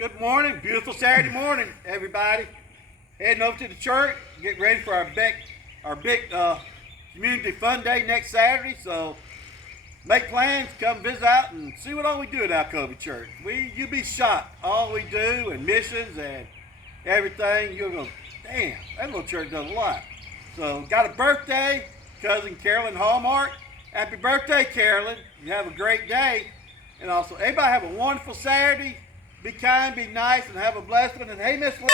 Good morning, beautiful Saturday morning, everybody. Heading over to the church, get ready for our big community fun day next Saturday. So make plans, come visit out and see what all we do at Alcova Church. You'll be shocked. All we do and missions and everything. You'll go, damn, that little church does a lot. So got a birthday, cousin Carolyn Hallmark. Happy birthday, Carolyn. You have a great day. And also, everybody have a wonderful Saturday. Be kind, be nice, and have a blessed one. And hey, Miss Will,